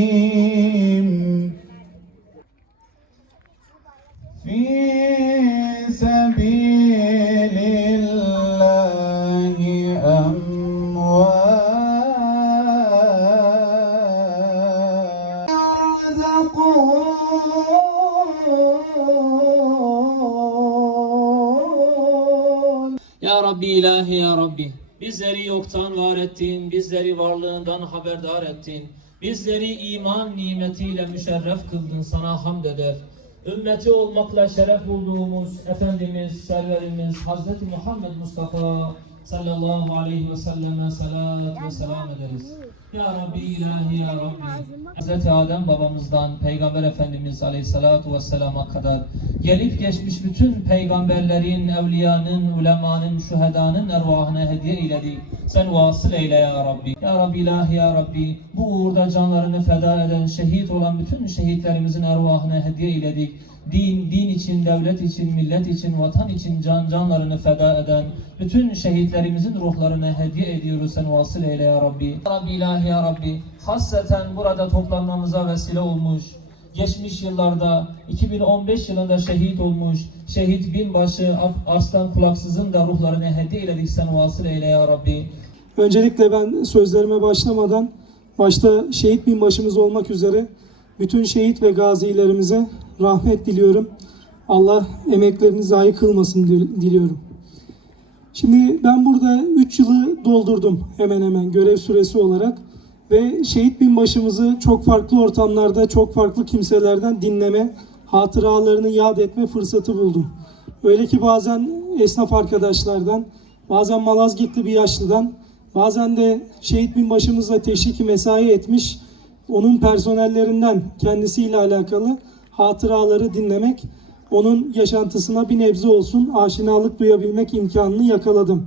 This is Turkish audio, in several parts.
الرحيم في سبيل الله أموال Ya Rabbi ilahi ya Rabbi. Bizleri yoktan var ettin, bizleri varlığından haberdar ettin. Bizleri iman nimetiyle müşerref kıldın, sana hamd eder. Ümmeti olmakla şeref bulduğumuz Efendimiz, serverimiz Hazreti Muhammed Mustafa sallallahu aleyhi ve selleme salat ve selam ederiz. Ya Rabbi ilahi ya Rabbi. Hazreti Adem babamızdan Peygamber Efendimiz aleyhissalatu vesselama kadar gelip geçmiş bütün peygamberlerin, evliyanın, ulemanın, şühedanın ervahına hediye eyledi. Sen vasıl eyle ya Rabbi. Ya Rabbi ilahi ya Rabbi. Bu uğurda canlarını feda eden, şehit olan bütün şehitlerimizin ervahına hediye eyledik. Din, din için, devlet için, millet için, vatan için can canlarını feda eden bütün şehitlerimizin ruhlarına hediye ediyoruz. Sen vasıl eyle ya Rabbi. Ya Rabbi ilahi ya Rabbi. Hasseten burada toplanmamıza vesile olmuş. Geçmiş yıllarda 2015 yılında şehit olmuş şehit binbaşı Arslan Kulaksız'ın da ruhlarına hediye eyledik. Sen vasıl eyle ya Rabbi. Öncelikle ben sözlerime başlamadan başta şehit binbaşımız olmak üzere bütün şehit ve gazilerimize rahmet diliyorum. Allah emeklerini zayi kılmasın dil- diliyorum. Şimdi ben burada 3 yılı doldurdum hemen hemen görev süresi olarak ve şehit binbaşımızı çok farklı ortamlarda çok farklı kimselerden dinleme, hatıralarını yad etme fırsatı buldum. Öyle ki bazen esnaf arkadaşlardan, bazen Malazgirtli bir yaşlıdan, bazen de şehit binbaşımızla teşviki mesai etmiş, onun personellerinden kendisiyle alakalı hatıraları dinlemek, onun yaşantısına bir nebze olsun aşinalık duyabilmek imkanını yakaladım.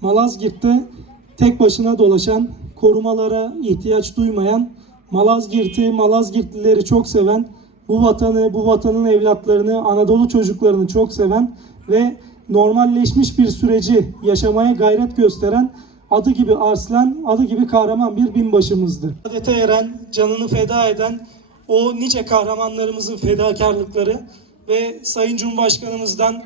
Malazgirt'te tek başına dolaşan, korumalara ihtiyaç duymayan, Malazgirt'i, Malazgirtlileri çok seven, bu vatanı, bu vatanın evlatlarını, Anadolu çocuklarını çok seven ve normalleşmiş bir süreci yaşamaya gayret gösteren adı gibi arslan, adı gibi kahraman bir binbaşımızdı. Adete eren, canını feda eden o nice kahramanlarımızın fedakarlıkları ve Sayın Cumhurbaşkanımızdan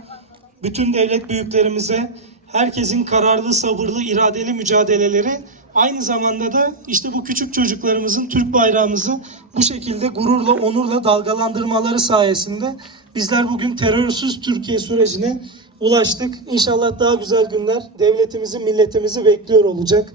bütün devlet büyüklerimize herkesin kararlı, sabırlı, iradeli mücadeleleri Aynı zamanda da işte bu küçük çocuklarımızın Türk bayrağımızı bu şekilde gururla, onurla dalgalandırmaları sayesinde bizler bugün terörsüz Türkiye sürecine ulaştık. İnşallah daha güzel günler devletimizi, milletimizi bekliyor olacak.